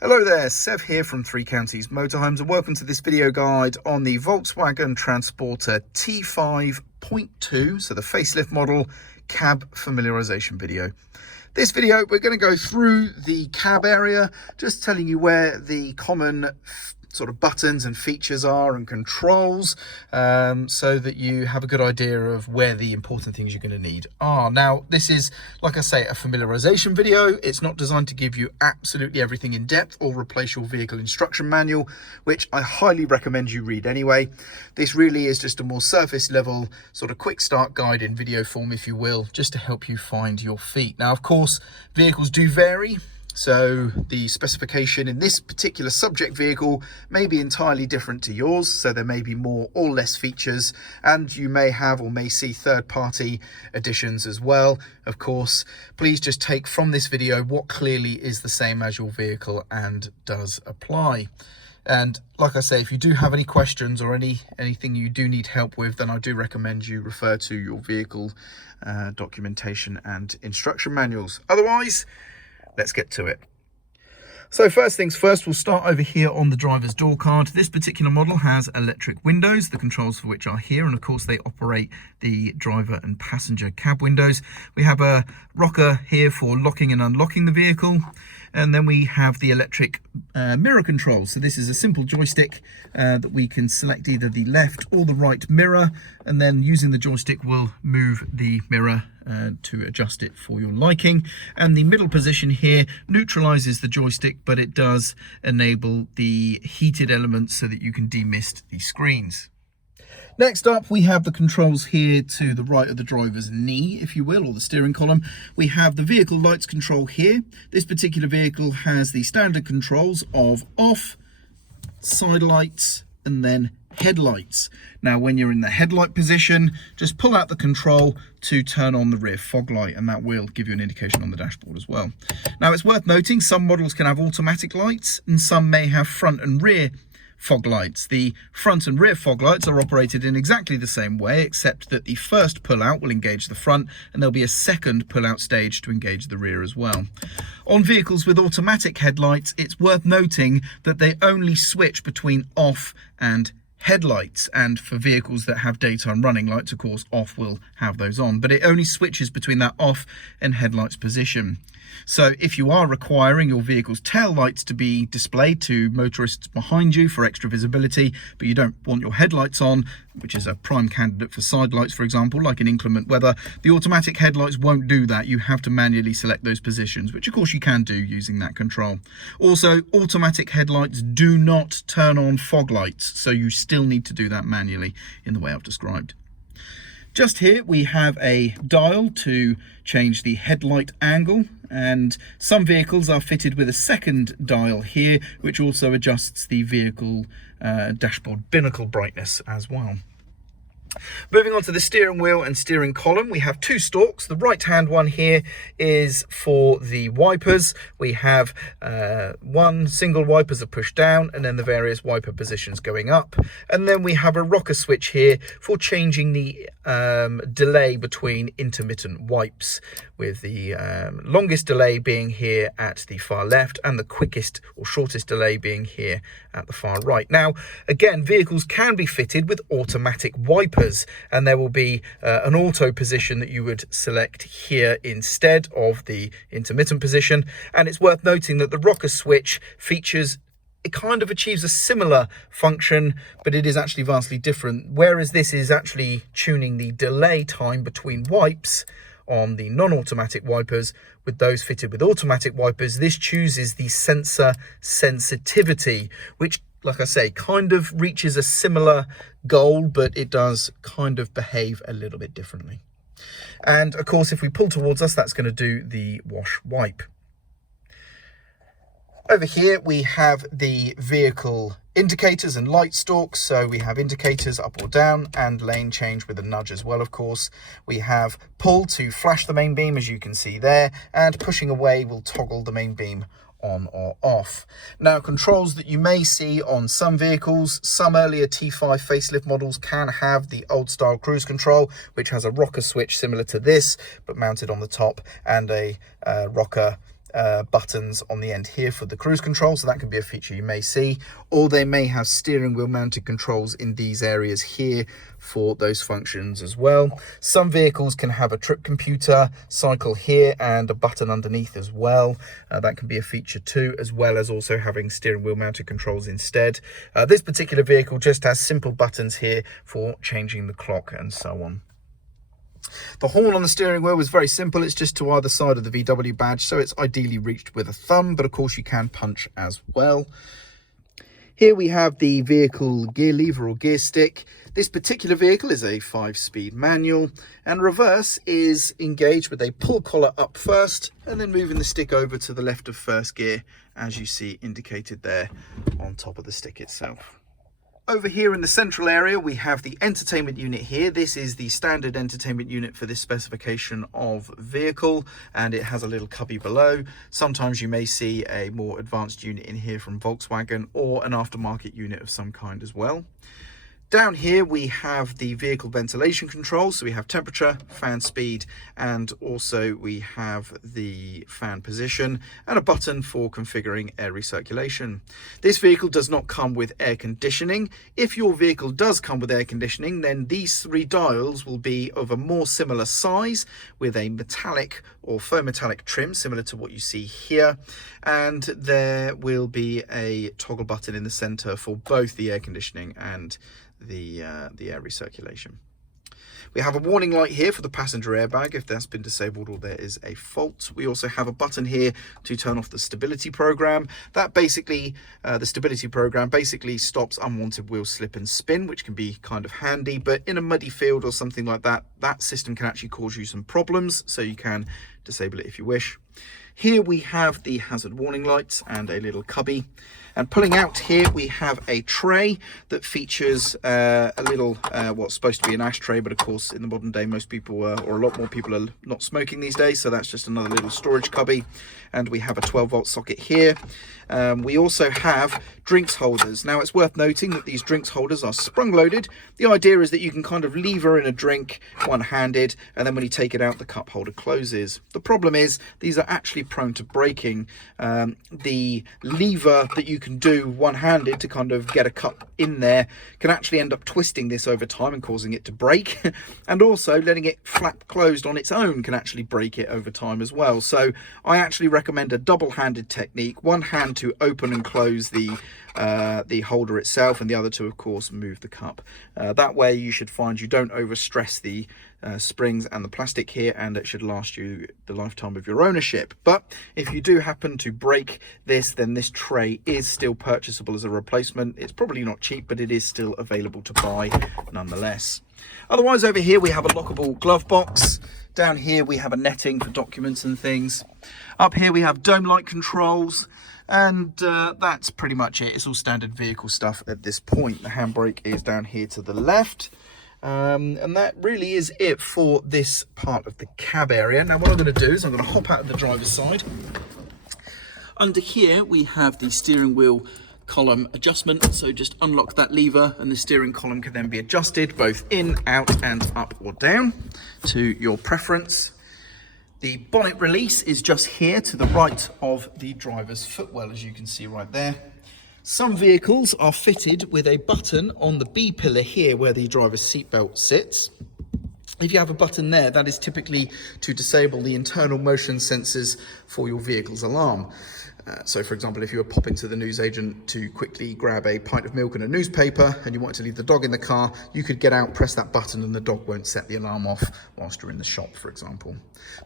Hello there, Sev here from Three Counties Motorhomes, and welcome to this video guide on the Volkswagen Transporter T5.2, so the facelift model cab familiarization video. This video, we're going to go through the cab area, just telling you where the common sort of buttons and features are and controls, so that you have a good idea of where the important things you're going to need are. Now, this is, like I say, a familiarization video. It's not designed to give you absolutely everything in depth or replace your vehicle instruction manual, which I highly recommend you read anyway. This really is just a more surface level sort of quick start guide in video form, if you will, just to help you find your feet. Now, of course, vehicles do vary. So the specification in this particular subject vehicle may be entirely different to yours. So there may be more or less features, and you may have or may see third-party additions as well. Of course, please just take from this video what clearly is the same as your vehicle and does apply. And like I say, if you do have any questions or anything you do need help with, then I do recommend you refer to your vehicle documentation and instruction manuals. Otherwise, let's get to it. So first things first, we'll start over here on the driver's door card. This particular model has electric windows, the controls for which are here, and of course they operate the driver and passenger cab windows. We have a rocker here for locking and unlocking the vehicle, and then we have the electric mirror controls. So this is a simple joystick that we can select either the left or the right mirror, and then using the joystick we'll move the mirror to adjust it for your liking. And the middle position here neutralizes the joystick, but it does enable the heated elements so that you can demist the screens. Next up, we have the controls here to the right of the driver's knee, if you will, or the steering column. We have the vehicle lights control here. This particular vehicle has the standard controls of off, side lights, and then headlights. Now, when you're in the headlight position, just pull out the control to turn on the rear fog light, and that will give you an indication on the dashboard as well. Now, it's worth noting some models can have automatic lights and some may have front and rear fog lights. The front and rear fog lights are operated in exactly the same way, except that the first pull out will engage the front and there'll be a second pull out stage to engage the rear as well. On vehicles with automatic headlights, it's worth noting that they only switch between off and headlights, and for vehicles that have daytime running lights, of course, off will have those on, but it only switches between that off and headlights position. So if you are requiring your vehicle's tail lights to be displayed to motorists behind you for extra visibility, but you don't want your headlights on, which is a prime candidate for side lights, for example, like in inclement weather, the automatic headlights won't do that. You have to manually select those positions, which of course you can do using that control. Also, automatic headlights do not turn on fog lights, so you still need to do that manually in the way I've described. Just here we have a dial to change the headlight angle, and some vehicles are fitted with a second dial here, which also adjusts the vehicle dashboard binnacle brightness as well. Moving on to the steering wheel and steering column, we have two stalks. The right hand one here is for the wipers. We have one single wipers are pushed down and then the various wiper positions going up, and then we have a rocker switch here for changing the delay between intermittent wipes, with the longest delay being here at the far left and the quickest or shortest delay being here at the far right. Now, again, vehicles can be fitted with automatic wipers, and there will be an auto position that you would select here instead of the intermittent position. And it's worth noting that the rocker switch features, it kind of achieves a similar function, but it is actually vastly different. Whereas this is actually tuning the delay time between wipes on the non-automatic wipers, with those fitted with automatic wipers, this chooses the sensor sensitivity, which, like I say, kind of reaches a similar goal, but it does kind of behave a little bit differently. And of course, if we pull towards us, that's going to do the wash wipe. Over here we have the vehicle indicators and light stalks. So we have indicators up or down and lane change with a nudge as well, of course. We have pull to flash the main beam, as you can see there, and pushing away will toggle the main beam on or off. Now, controls that you may see on some vehicles, some earlier T5 facelift models can have the old style cruise control, which has a rocker switch similar to this, but mounted on the top, and a rocker buttons on the end here for the cruise control, so that can be a feature you may see, or they may have steering wheel mounted controls in these areas here for those functions as well. Some vehicles can have a trip computer cycle here and a button underneath as well. That can be a feature too, as well as also having steering wheel mounted controls instead. This particular vehicle just has simple buttons here for changing the clock and so on. The horn on the steering wheel is very simple. It's just to either side of the VW badge, so it's ideally reached with a thumb, but of course you can punch as well. Here we have the vehicle gear lever or gear stick. This particular vehicle is a 5-speed manual, and reverse is engaged with a pull collar up first and then moving the stick over to the left of first gear, as you see indicated there on top of the stick itself. Over here in the central area, we have the entertainment unit here. This is the standard entertainment unit for this specification of vehicle, and it has a little cubby below. Sometimes you may see a more advanced unit in here from Volkswagen, or an aftermarket unit of some kind as well. Down here we have the vehicle ventilation controls, so we have temperature, fan speed, and also we have the fan position and a button for configuring air recirculation. This vehicle does not come with air conditioning. If your vehicle does come with air conditioning, then these 3 dials will be of a more similar size with a metallic or faux metallic trim similar to what you see here, and there will be a toggle button in the center for both the air conditioning and the air recirculation. We have a warning light here for the passenger airbag if that's been disabled or there is a fault. We also have a button here to turn off the stability program. That basically, the stability program basically stops unwanted wheel slip and spin, which can be kind of handy, but in a muddy field or something like that, that system can actually cause you some problems, so you can disable it if you wish. Here we have the hazard warning lights and a little cubby. And pulling out here, we have a tray that features a little, what's supposed to be an ashtray, but of course in the modern day, most people, or a lot more people are not smoking these days, so that's just another little storage cubby. And we have a 12-volt socket here. We also have drinks holders. Now it's worth noting that these drinks holders are sprung loaded. The idea is that you can kind of lever in a drink one-handed, and then when you take it out, the cup holder closes. The problem is these are actually prone to breaking. The lever that you can do one-handed to kind of get a cup in there can actually end up twisting this over time and causing it to break. And also letting it flap closed on its own can actually break it over time as well. So I actually recommend a double-handed technique. One hand to open and close the holder itself, and the other to of course move the cup. That way you should find you don't overstress the springs and the plastic here, and it should last you the lifetime of your ownership. But if you do happen to break this, then this tray is still purchasable as a replacement. It's probably not cheap, but it is still available to buy nonetheless. Otherwise, over here we have a lockable glove box. Down here we have a netting for documents and things. Up here we have dome light controls, and that's pretty much it. It's all standard vehicle stuff at this point. The handbrake is down here to the left. And that really is it for this part of the cab area. Now what I'm going to do is I'm going to hop out of the driver's side. Under here we have the steering wheel column adjustment, so just unlock that lever and the steering column can then be adjusted both in, out and up or down to your preference. The bonnet release is just here to the right of the driver's footwell, as you can see right there. Some vehicles are fitted with a button on the B pillar here where the driver's seatbelt sits. If you have a button there, that is typically to disable the internal motion sensors for your vehicle's alarm. So for example, if you were popping to the newsagent to quickly grab a pint of milk and a newspaper and you wanted to leave the dog in the car, you could get out, press that button and the dog won't set the alarm off whilst you're in the shop, for example.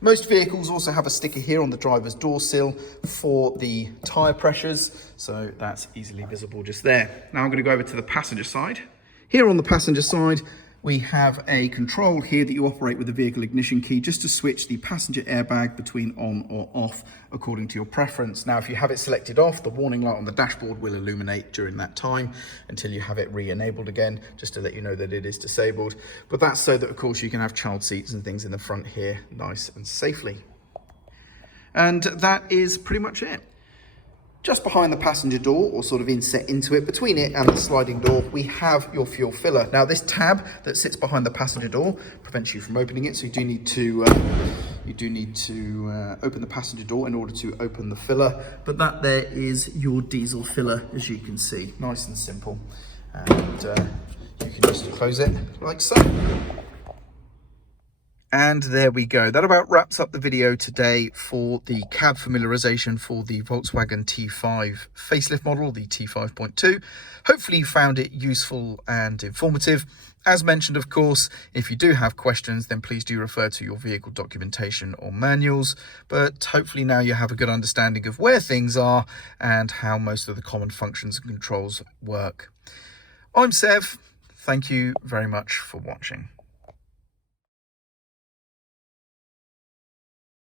Most vehicles also have a sticker here on the driver's door sill for the tyre pressures, so that's easily visible just there. Now I'm going to go over to the passenger side. Here on the passenger side, we have a control here that you operate with the vehicle ignition key just to switch the passenger airbag between on or off according to your preference. Now, if you have it selected off, the warning light on the dashboard will illuminate during that time until you have it re-enabled again, just to let you know that it is disabled. But that's so that, of course, you can have child seats and things in the front here nice and safely. And that is pretty much it. Just behind the passenger door, or sort of inset into it, between it and the sliding door, we have your fuel filler. Now this tab that sits behind the passenger door prevents you from opening it, so you do need to You do need to open the passenger door in order to open the filler, but that there is your diesel filler, as you can see, nice and simple. And you can just close it like so. And there we go. That about wraps up the video today for the cab familiarization for the Volkswagen T5 facelift model, the T5.2. Hopefully you found it useful and informative. As mentioned, of course, if you do have questions, then please do refer to your vehicle documentation or manuals. But hopefully now you have a good understanding of where things are and how most of the common functions and controls work. I'm Sev. Thank you very much for watching.